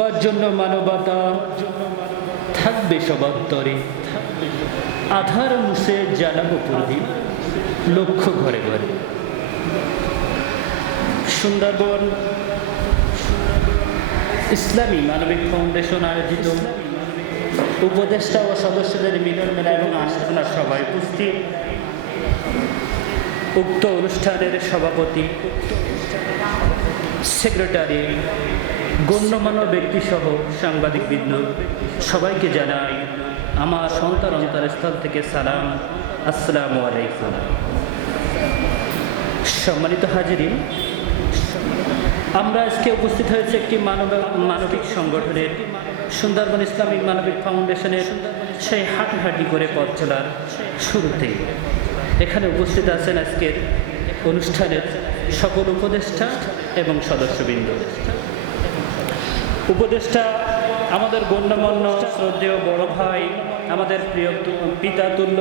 সবার জন্য মানবতা থাকবে সবার তরে, আধার মুছে জ্বালাবো প্রদীপ লক্ষ্য ঘরে ঘরে। সুন্দরবন ইসলামী মানবিক ফাউন্ডেশন আয়োজিত উপদেষ্টা ও সদস্যদের মিলন মেলা এবং আলোচনা সভায় উপস্থিত উক্ত অনুষ্ঠানের সভাপতি, সেক্রেটারি, গণ্যমান্য ব্যক্তিসহ সাংবাদিকবৃন্দ সবাইকে জানাই আমার অন্তরস্থল থেকে সালাম, আসসালামু আলাইকুম। সম্মানিত হাজিরিন, আমরা আজকে উপস্থিত হয়েছে একটি মানবিক সংগঠনের সুন্দরবন ইসলামিক মানবিক ফাউন্ডেশনের সেই হাঁটাহাঁটি করে পথ চলার শুরুতেই। এখানে উপস্থিত আছেন আজকের অনুষ্ঠানের সকল উপদেষ্টা এবং সদস্যবৃন্দ। উপদেষ্টা আমাদের গণ্যমান্য শ্রদ্ধেয় বড় ভাই, আমাদের প্রিয় পিতা তুল্য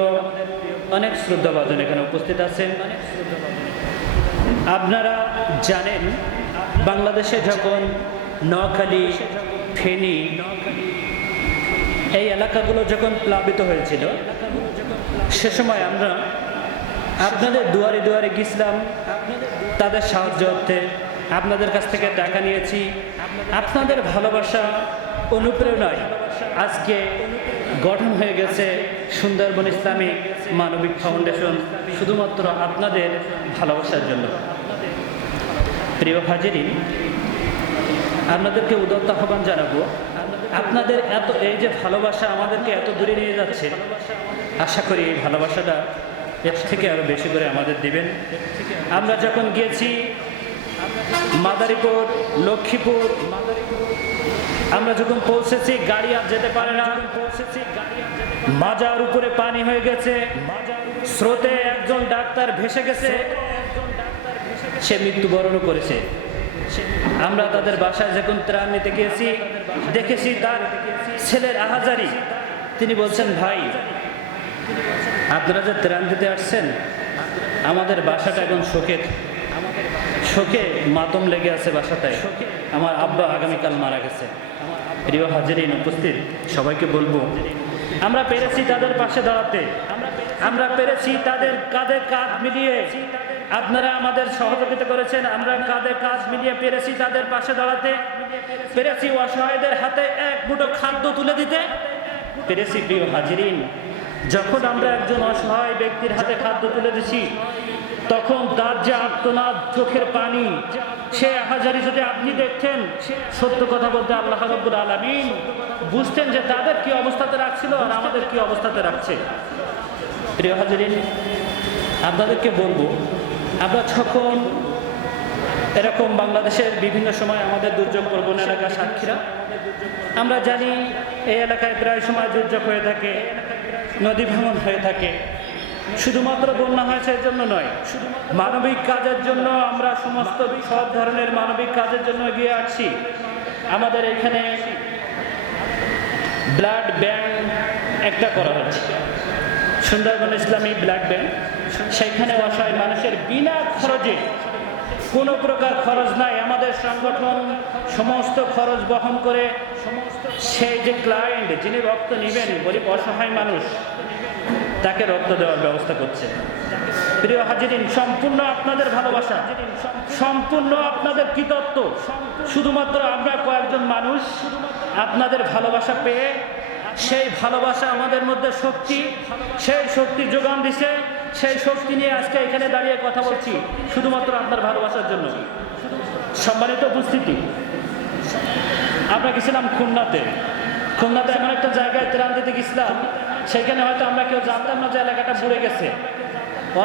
অনেক শ্রদ্ধাভাজন এখানে উপস্থিত আছেন। আপনারা জানেন, বাংলাদেশে যখন নোয়াখালী, ফেনী এই এলাকাগুলো যখন প্লাবিত হয়েছিল, সে সময় আমরা আপনাদের দুয়ারে দুয়ারে গেছিলাম তাদের সাহায্যার্থে। আপনাদের কাছ থেকে টাকা নিয়েছি। আপনাদের ভালোবাসা অনুপ্রেরণায় আজকে গঠন হয়ে গেছে সুন্দরবন ইসলামিক মানবিক ফাউন্ডেশন, শুধুমাত্র আপনাদের ভালোবাসার জন্য। প্রিয় হাজিরিন, আপনাদেরকে উদাত্ত আহ্বান জানাবো, আপনাদের এই যে ভালোবাসা আমাদেরকে এত দূরে নিয়ে যাচ্ছে, আশা করি এই ভালোবাসাটা এর থেকে আরও বেশি করে আমাদের দিবেন। আমরা যখন গিয়েছি মাদারীপুর, লক্ষ্মীপুর, আমরা যখন পৌঁছেছি গাড়ি আর যেতে পারে না, মাজার উপরে পানি হয়ে গেছে, স্রোতে একজন ডাক্তার ভেসে গেছে, সে মৃত্যুবরণও করেছে। আমরা তাদের বাসায় যখন ত্রাণ নিতে গিয়েছি, দেখেছি তার ছেলের আহাজারি। তিনি বলছেন, ভাই আপনারা যে ত্রাণ দিতে আসছেন, আমাদের বাসাটা এখন শোকে মাতম লেগে আছে বাসাটায়। আমার আব্বা আগামীকাল মারা গেছে। প্রিয় হাজিরিন, উপস্থিত সবাইকে বলবো, আমরা পেরেছি তাদের পাশে দাঁড়াতে, আমরা পেরেছি তাদের কাঁধে কাঁধ মিলিয়ে। আপনারা আমাদের সহযোগিতা করেছেন, আমরা কাঁধে কাঁধ মিলিয়ে পেরেছি তাদের পাশে দাঁড়াতে, পেরেছি অসহায়দের হাতে এক মুঠো খাদ্য তুলে দিতে পেরেছি। প্রিয় হাজিরিন, যখন আমরা একজন অসহায় ব্যক্তির হাতে খাদ্য তুলে দিছি, তখন তার যে আর্তনাদ, চোখের পানি, সে আহাজারি যদি আপনি দেখতেন, সত্য কথা বলতে আল্লাহ রাব্বুল আলামিন বুঝতেন যে তাদের কি অবস্থাতে রাখছিল আর আমাদের কি অবস্থাতে রাখছে। প্রিয় হাজিরিন, আপনাদেরকে বলবো, আমরা যখন এরকম বাংলাদেশের বিভিন্ন সময় আমাদের দুর্যোগ প্রবণ এলাকার সাক্ষীরা, আমরা জানি এই এলাকায় প্রায় সময় দুর্যোগ হয়ে থাকে, নদী ভাঙন হয়ে থাকে। শুধুমাত্র বন্যা হয়েছে এর জন্য নয়, মানবিক কাজের জন্য আমরা সব ধরনের মানবিক কাজের জন্য এগিয়ে আসছি। আমাদের এখানে ব্লাড ব্যাংক একটা করা হচ্ছে, সুন্দরবন ইসলামী ব্লাড ব্যাংক। সেইখানে অসহায় মানুষের বিনা খরচে, কোনো প্রকার খরচ নাই, আমাদের সংগঠন সমস্ত খরচ বহন করে সেই যে ক্লায়েন্ট, যিনি রক্ত নেবেন, গরিব অসহায় মানুষ, তাকে রক্ত দেওয়ার ব্যবস্থা করছে। প্রিয় হাজিরিন, সম্পূর্ণ আপনাদের ভালোবাসা, সম্পূর্ণ আপনাদের কৃতজ্ঞ। শুধুমাত্র আমরা কয়েকজন মানুষ আপনাদের ভালোবাসা পেয়ে, সেই ভালোবাসা আমাদের মধ্যে শক্তি, সেই শক্তি যোগান দিছে, সেই শক্তি নিয়ে আজকে এখানে দাঁড়িয়ে কথা বলছি, শুধুমাত্র আপনার ভালোবাসার জন্য। সম্মানিত উপস্থিতি, আমরা গেছিলাম খুলনাতে এমন একটা জায়গায় ত্রাণ দিতে গেছিলাম, সেখানে হয়তো আমরা কেউ জানতাম না যে এলাকাটা বুড়ে গেছে।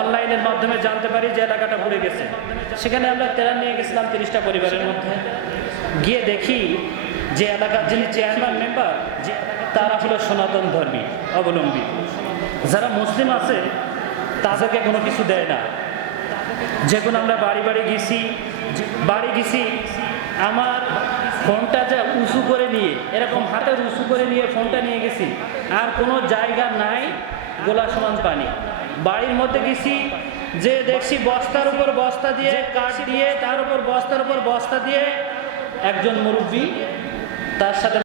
অনলাইনের মাধ্যমে জানতে পারি যে এলাকাটা বুড়ে গেছে। সেখানে আমরা ত্রাণ নিয়ে গেছিলাম 30টা পরিবারের মধ্যে। গিয়ে দেখি যে এলাকার যিনি চেয়ারম্যান মেম্বার, তারা হলো সনাতন ধর্মী অবলম্বী। যারা মুসলিম আছে তাদেরকে কোনো কিছু দেয় না। যেগুলো আমরা বাড়ি গেছি, আমার ফোনটা যা উঁচু করে নিয়ে, এরকম হাতের উঁচু করে নিয়ে ফোনটা নিয়ে গেছি, আর কোনো জায়গা নাই, গোলা সমান পানি। বাড়ির মধ্যে গেছি, যে দেখছি বস্তার উপর বস্তা দিয়ে, কাঠ দিয়ে, তার উপর বস্তার উপর বস্তা দিয়ে একজন মুরব্বী তার সাথে